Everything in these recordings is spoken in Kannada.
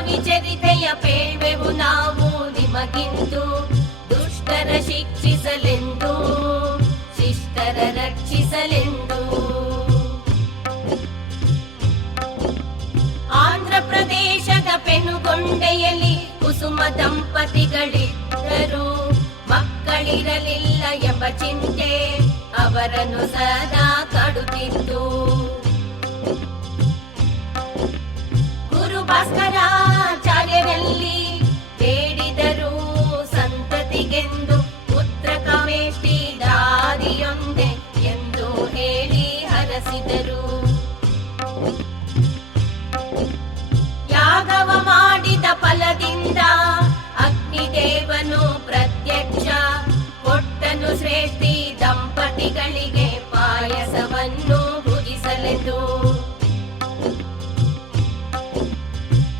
ವಾಸವಿ ಚರಿತೆಯ ಪೇಳ್ವೆವು ನಾವು ನಿಮಗಿಂದು. ದುಷ್ಟರ ಶಿಕ್ಷಿಸಲೆಂದು, ಶಿಷ್ಟರ ರಕ್ಷಿಸಲೆಂದು. ಆಂಧ್ರ ಪ್ರದೇಶದ ಪೆನುಗೊಂಡೆಯಲ್ಲಿ ಕುಸುಮ ದಂಪತಿಗಳಿದ್ದರು. ಮಕ್ಕಳಿರಲಿಲ್ಲ ಎಂಬ ಚಿಂತೆ ಅವರನ್ನು ಸದಾ ಕಾಡುತ್ತಿತ್ತು. ಗುರು ಭಾಸ್ಕರಾಚಾರ್ಯರಲ್ಲಿ ಬೇಡಿದರು ಸಂತತಿಗೆಂದು. ಪುತ್ರ ಕಾಮೇಷ್ಟಿ ದಾರಿಯೊಂದೆ ಎಂದು ಹೇಳಿ ಹರಸಿದರು. ಯಾಗವ ಮಾಡಿದ ಫಲದಿಂದ ಅಗ್ನಿದೇವನು ಪ್ರತ್ಯಕ್ಷ ಕೊಟ್ಟನು. ಶ್ರೇಷ್ಠಿ ದಂಪತಿಗಳಿಗೆ ಪಾಯಸವನ್ನು ಭುಜಿಸಲೆಂದು.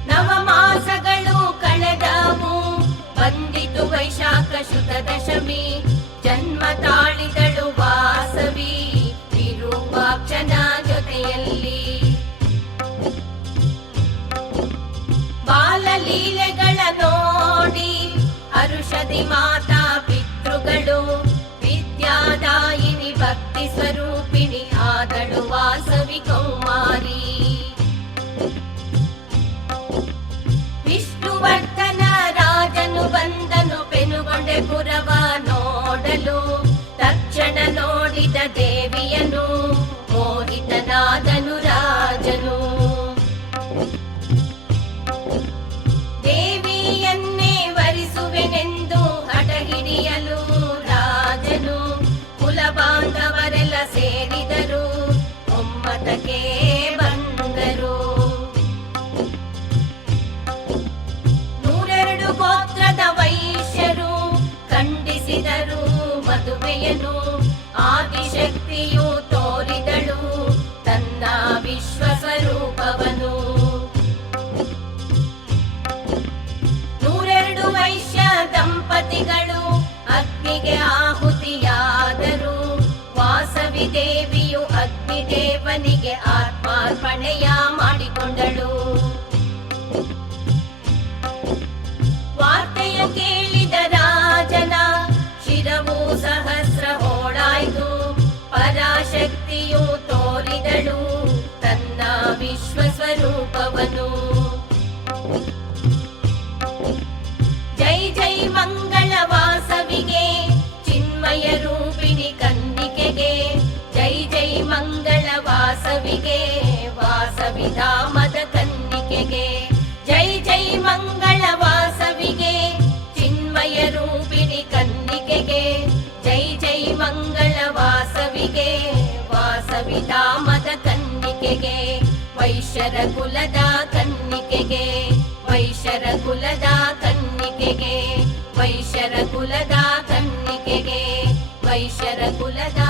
ನವಮಾಸಗಳು ಕಳೆದವು, ಬಂದಿತು ವೈಶಾಖ ಶುದ್ಧ ದಶಮಿ. ಜನ್ಮ ತಾಳಿದಳು ವಾಸವಿ ವಿರೂಪಾಕ್ಷನ ಜೊತೆಯಲ್ಲಿ. ಬಾಲಲೀಲೆಗಳ ನೋಡಿ ಹರುಷದಿ ಮಾತಾ ಪಿತೃಗಳು. ವಿದ್ಯಾದಾಯಿನಿ ಭಕ್ತಿ ಸ್ವರೂಪಿಣಿ ಆದಳು ವಾಸವಿ ಕೌಮಾರಿ. ವಿಷ್ಣುವರ್ಧನ ರಾಜನು ಬಂದನು ಪೆನುಗೊಂಡೆ ಪುರವ ನೋಡಲು. ತಕ್ಷಣ ನೋಡಿದ ದೇವಿಯನು ಮೋಹಿತನಾದನು ರಾಜನು. ದೇವಿಯನ್ನೇ ವರಿಸುವೆನೆಂದು ಹಠ ಹಿಡಿಯಲು ರಾಜನು. ಕುಲಬಾಂಧವರೆಲ್ಲ ಸೇರಿದರು, ಒಮ್ಮತಕ್ಕೆ ಬಂದರು. 102 ಗೋತ್ರದ ವೈಶ್ಯರು ಖಂಡಿಸಿದರು ಮದುವೆಯನು. ಆದಿಶಕ್ತಿಯು ತೋರಿದಳು ತನ್ನ ವಿಶ್ವಸ್ವರೂಪವನು. 102 ವೈಶ್ಯ ದಂಪತಿಗಳು ಅಗ್ನಿಗೆ ಆಹುತಿಯಾದರು. ವಾಸವಿ ದೇವಿಯು ಅಗ್ನಿದೇವನಿಗೆ ಆತ್ಮಾರ್ಪಣೆಯ ಮಾಡಿಕೊಂಡಳು. ವಾರ್ತೆಯ ಕೇಳಿದ ರಾಜನ ಶಿರವು ಸಹಸ್ರ ಹೋಳಾಯ್ತು. ಪರಾಶಕ್ತಿಯು ತೋರಿದಳು ತನ್ನ ವಿಶ್ವಸ್ವರೂಪವನು. ಜೈ ಜೈ ಮಂಗಳ ವಾಸವಿಗೆ, ಚಿನ್ಮಯ ರೂಪಿಣಿ ಕನ್ನಿಕೆಗೆ. ಜೈ ಜೈ ಮಂಗಳ ವಾಸವಿಗೆ, ವಾಸವಿ ಧಾಮದ ಕನ್ನಿಕೆಗೆ. ಜೈ ಜೈ ಮಂಗಳ ವಾಸವಿಗೆ, ಚಿನ್ಮಯ ರೂಪಿಣಿ ಕನ್ನಿಕೆಗೆ. ಜೈ ಜೈ ಮಂಗಳ ವಾಸವಿಗೆ, ವಾಸವಿ ಧಾಮದ ಕನ್ನಿಕೆಗೆ. ವೈಶ್ಯರ ಕುಲದ ಕನ್ನಿಕೆಗೆ, ವೈಶ್ಯರ ಕುಲದ ಕನ್ನಿಕೆಗೆ. ವೈಶ್ಯರ ಕುಲದ ಕನ್ನಿಕೆಗೆ, ವೈಶ್ಯರ ಕುಲದ